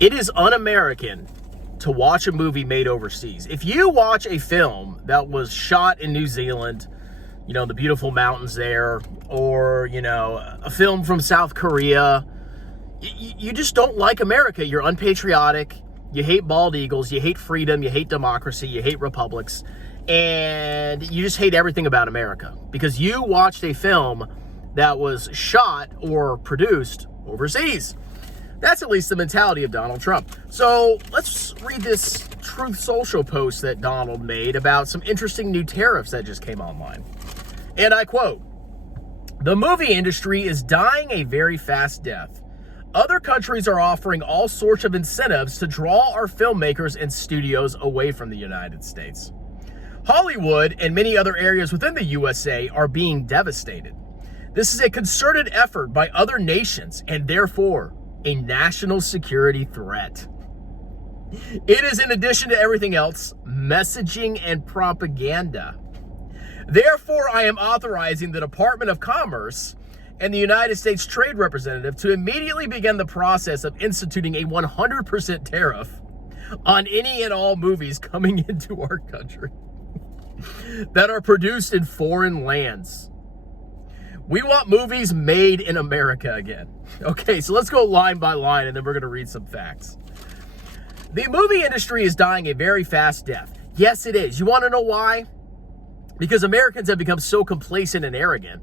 It is un-American to watch a movie made overseas. If you watch a film that was shot in New Zealand, you know, the beautiful mountains there, or, you know, a film from South Korea, you just don't like America. You're unpatriotic. You hate bald eagles. You hate freedom. You hate democracy. You hate republics. And you just hate everything about America because you watched a film that was shot or produced overseas. That's at least the mentality of Donald Trump. So let's read this Truth Social post that Donald made about some interesting new tariffs that just came online. And I quote, "The movie industry is dying a very fast death. Other countries are offering all sorts of incentives to draw our filmmakers and studios away from the United States. Hollywood and many other areas within the USA are being devastated. This is a concerted effort by other nations and therefore a national security threat. It is, in addition to everything else, messaging and propaganda. Therefore, I am authorizing the Department of Commerce and the United States Trade Representative to immediately begin the process of instituting a 100% tariff on any and all movies coming into our country that are produced in foreign lands. We want movies made in America again." Okay, so let's go line by line and then we're going to read some facts. The movie industry is dying a very fast death. Yes, it is. You want to know why? Because Americans have become so complacent and arrogant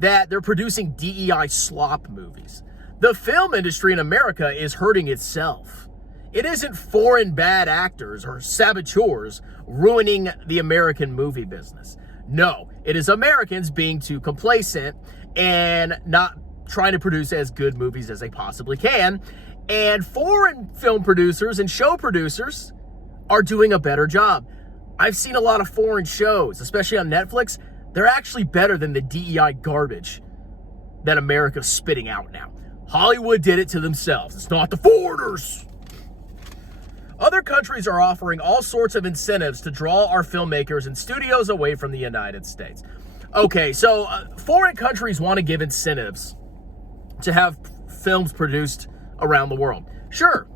that they're producing DEI slop movies. The film industry in America is hurting itself. It isn't foreign bad actors or saboteurs ruining the American movie business. No, it is Americans being too complacent and not trying to produce as good movies as they possibly can. And foreign film producers and show producers are doing a better job. I've seen a lot of foreign shows, especially on Netflix. They're actually better than the DEI garbage that America's spitting out now. Hollywood did it to themselves. It's not the foreigners. Other countries are offering all sorts of incentives to draw our filmmakers and studios away from the United States. Okay, so foreign countries want to give incentives to have films produced around the world. Sure,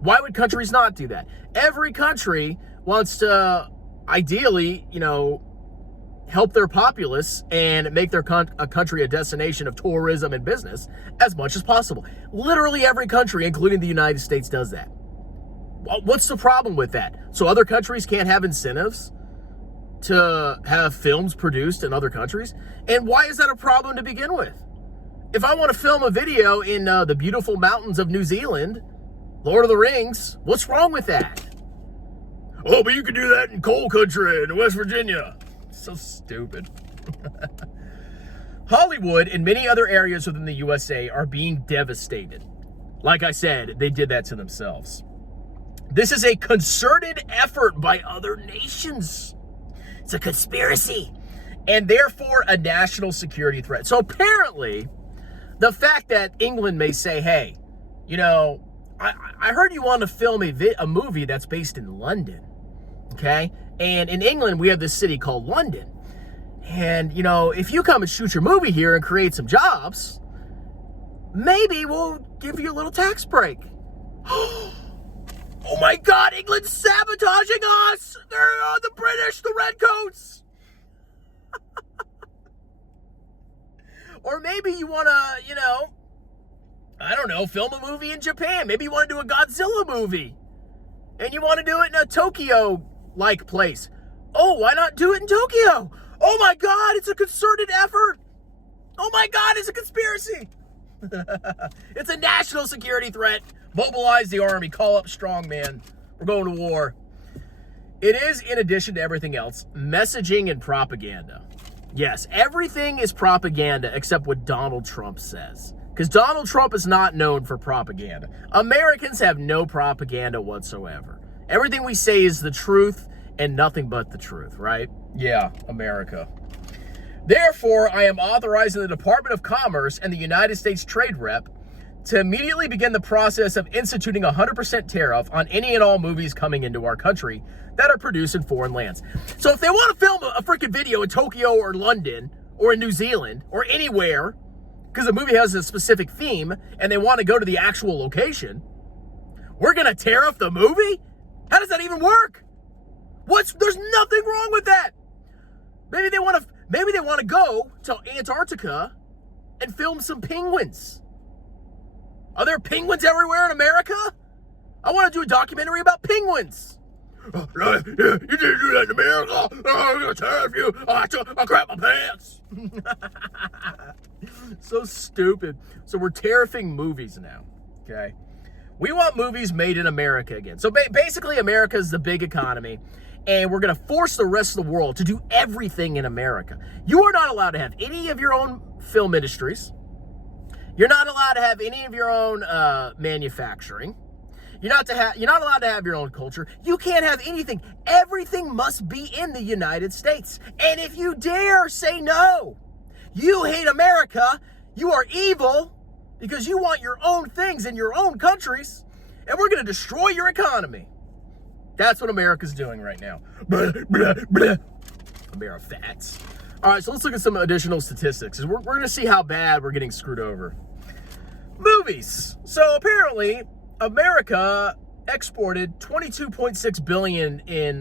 why would countries not do that? Every country wants to ideally, you know, help their populace and make their country a destination of tourism and business as much as possible. Literally every country, including the United States, does that. What's the problem with that? So other countries can't have incentives to have films produced in other countries? And why is that a problem to begin with? If I want to film a video in the beautiful mountains of New Zealand, Lord of the Rings, what's wrong with that? Oh, but you can do that in coal country in West Virginia. So stupid. Hollywood and many other areas within the USA are being devastated. Like I said, they did that to themselves. This is a concerted effort by other nations. It's a conspiracy. And therefore a national security threat. So apparently, the fact that England may say, hey, you know, I heard you want to film a movie that's based in London. Okay? And in England, we have this city called London. And, you know, if you come and shoot your movie here and create some jobs, maybe we'll give you a little tax break. Oh my God, England's sabotaging us! They're the British, the Redcoats! Or maybe you want to, you know, I don't know, film a movie in Japan. Maybe you want to do a Godzilla movie. And you want to do it in a Tokyo-like place. Oh, why not do it in Tokyo? Oh my God, it's a concerted effort! Oh my God, it's a conspiracy! It's a national security threat. Mobilize the army. Call up strongman. We're going to war. It is, in addition to everything else, messaging and propaganda. Yes, everything is propaganda except what Donald Trump says. Because Donald Trump is not known for propaganda. Americans have no propaganda whatsoever. Everything we say is the truth and nothing but the truth, right? Yeah, America. Therefore, I am authorizing the Department of Commerce and the United States Trade Rep to immediately begin the process of instituting a 100% tariff on any and all movies coming into our country that are produced in foreign lands. So if they want to film a freaking video in Tokyo or London or in New Zealand or anywhere, because the movie has a specific theme and they want to go to the actual location, We're going to tariff the movie? How does that even work? There's nothing wrong with that. Maybe they want to go to Antarctica and film some penguins. Are there penguins everywhere in America? I want to do a documentary about penguins. You didn't do that in America. I'm going to tariff you. I'll crap my pants. So stupid. So we're tariffing movies now, okay? We want movies made in America again. So basically, America is the big economy, and we're going to force the rest of the world to do everything in America. You are not allowed to have any of your own film industries. You're not allowed to have any of your own manufacturing. You're not allowed to have your own culture. You can't have anything. Everything must be in the United States. And if you dare say no, you hate America, you are evil because you want your own things in your own countries, and we're going to destroy your economy. That's what America's doing right now. Blah, blah, blah. Amerifats. All right, so let's look at some additional statistics. We're going to see how bad we're getting screwed over. Movies. So apparently, America exported $22.6 billion in,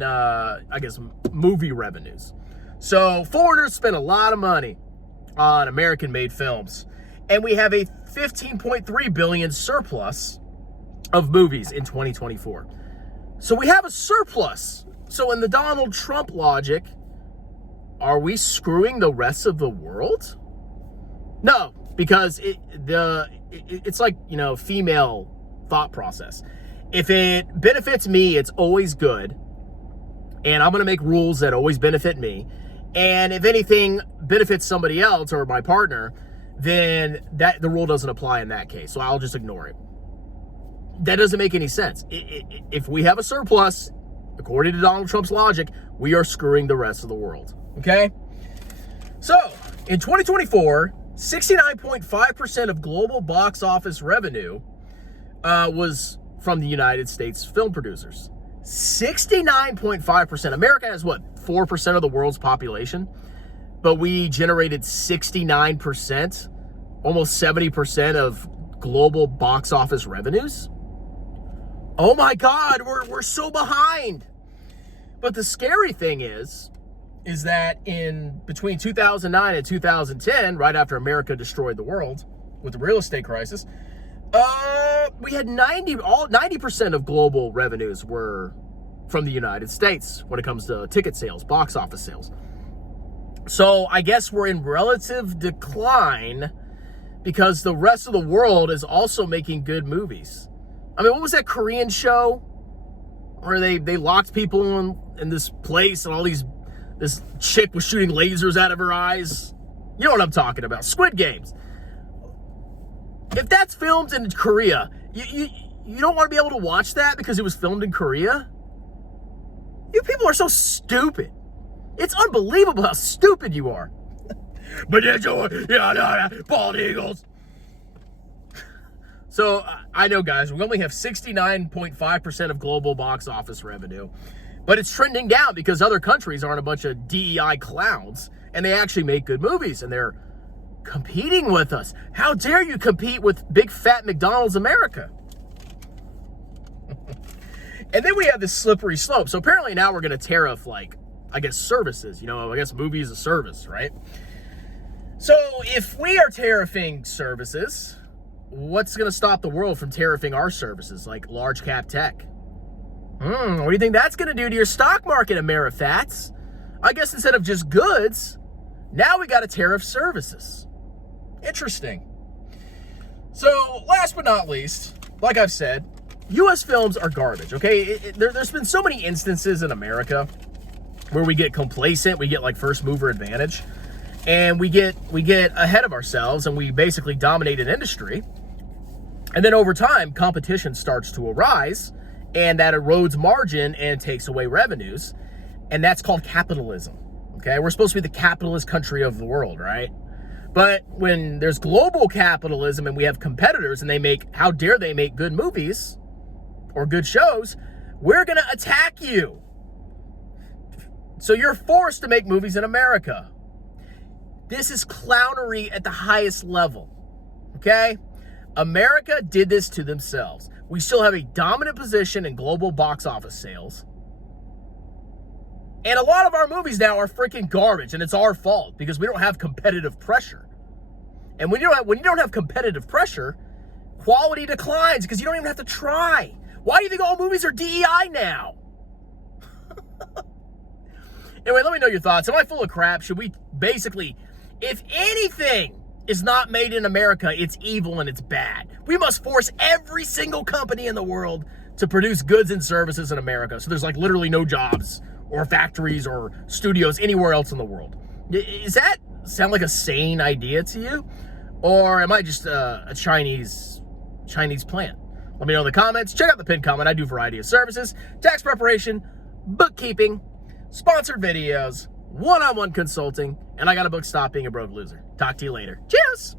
movie revenues. So foreigners spent a lot of money on American-made films, and we have a $15.3 billion surplus of movies in 2024. So we have a surplus. So in the Donald Trump logic, are we screwing the rest of the world? No, because it's like, female thought process. If it benefits me, it's always good, and I'm going to make rules that always benefit me. And if anything benefits somebody else or my partner, then the rule doesn't apply in that case. So I'll just ignore it. That doesn't make any sense. If we have a surplus, according to Donald Trump's logic, we are screwing the rest of the world. Okay? So, in 2024, 69.5% of global box office revenue was from the United States film producers. 69.5%. America has, 4% of the world's population? But we generated 69%, almost 70% of global box office revenues? Oh my God, we're so behind. But the scary thing is that in between 2009 and 2010, right after America destroyed the world with the real estate crisis, we had 90% of global revenues were from the United States when it comes to ticket sales, box office sales. So I guess we're in relative decline because the rest of the world is also making good movies. I mean, what was that Korean show where they locked people in this place and this chick was shooting lasers out of her eyes? You know what I'm talking about. Squid Games. If that's filmed in Korea, you don't want to be able to watch that because it was filmed in Korea? You people are so stupid. It's unbelievable how stupid you are. But bald eagles. So I know, guys, we only have 69.5% of global box office revenue, but it's trending down because other countries aren't a bunch of DEI clowns, and they actually make good movies, and they're competing with us. How dare you compete with big fat McDonald's America? And then we have this slippery slope. So apparently now we're going to tariff, services. Movie is a service, right? So if we are tariffing services, what's going to stop the world from tariffing our services, like large cap tech? What do you think that's going to do to your stock market, Amerifats? I guess instead of just goods, now we got to tariff services. Interesting. So last but not least, like I've said, U.S. films are garbage, okay? There's been so many instances in America where we get complacent, we get first mover advantage, and we get ahead of ourselves, and we basically dominate an industry. And then over time, competition starts to arise, and that erodes margin and takes away revenues, and that's called capitalism, okay? We're supposed to be the capitalist country of the world, right? But when there's global capitalism and we have competitors and how dare they make good movies or good shows, we're going to attack you. So you're forced to make movies in America. This is clownery at the highest level, okay? America did this to themselves. We still have a dominant position in global box office sales. And a lot of our movies now are freaking garbage, and it's our fault because we don't have competitive pressure. And when you don't have competitive pressure, quality declines because you don't even have to try. Why do you think all movies are DEI now? Anyway, let me know your thoughts. Am I full of crap? Should we basically, if anything is not made in America, it's evil and it's bad. We must force every single company in the world to produce goods and services in America. So there's like literally no jobs or factories or studios anywhere else in the world. Does that sound like a sane idea to you? Or am I just a Chinese plant? Let me know in the comments. Check out the pinned comment. I do a variety of services, tax preparation, bookkeeping, sponsored videos, one-on-one consulting, and I got a book, Stop Being a Broke Loser. Talk to you later. Cheers!